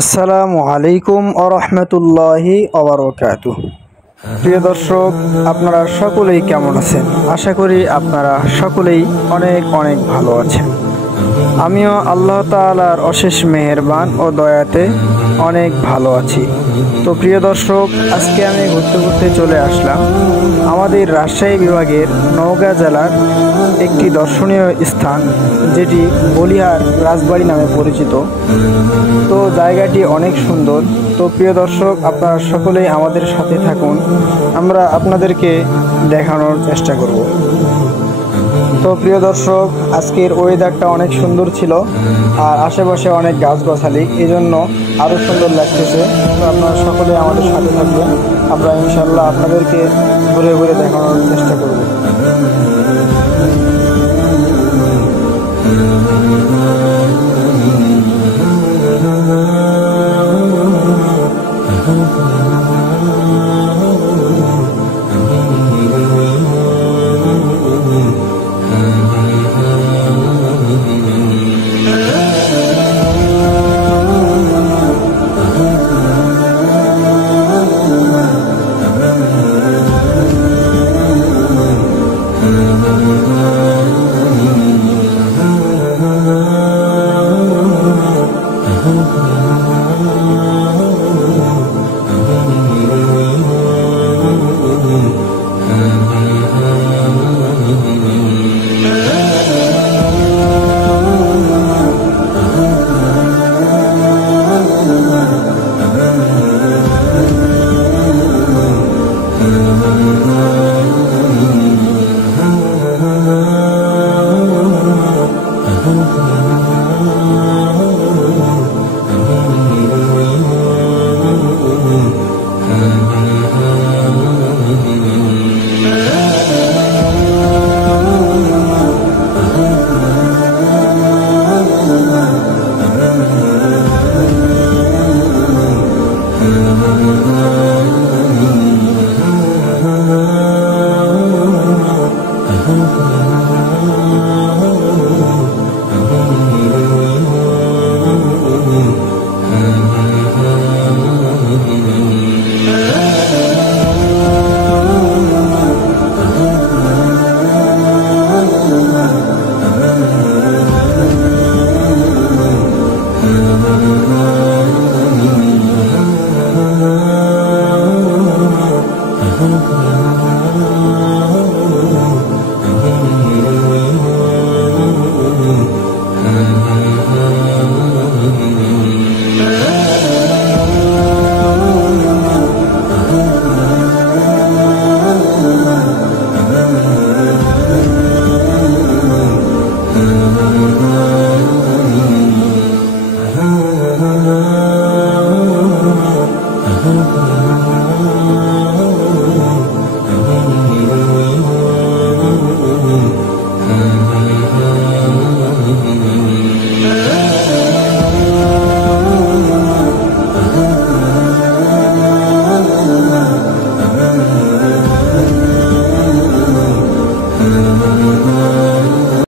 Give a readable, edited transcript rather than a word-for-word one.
আসসালামু আলাইকুম ওয়া রাহমাতুল্লাহি ওয়া বারাকাতুহু। প্রিয় দর্শক, আপনারা সকলেই কেমন আছেন? আশা করি আপনারা সকলেই অনেক অনেক ভালো আছেন। আমিও আল্লাহ তাআলার অশেষ মেহেরবান ও দয়াতে অনেক ভালো আছি। তো প্রিয় দর্শক, আজকে আমি ঘুরতে চলে আসলাম আমাদের রাজশাহী বিভাগের নওগাঁ জেলার একটি দর্শনীয় স্থান, যেটি বলিহার রাজবাড়ি নামে পরিচিত। তো জায়গাটি অনেক সুন্দর। তো প্রিয় দর্শক, আপনারা সকলেই আমাদের সাথে থাকুন, আমরা আপনাদেরকে দেখানোর চেষ্টা করব। তো প্রিয় দর্শক, আজকের ওয়েদারটা অনেক সুন্দর ছিল আর আশেপাশে অনেক গাছগাছালি, এই জন্য আরও সুন্দর লাগতেছে। তো আপনারা সকলে আমাদের সাথে থাকবেন, আমরা ইনশাল্লাহ আপনাদেরকে ঘুরে ঘুরে দেখানোর চেষ্টা করব। Oh,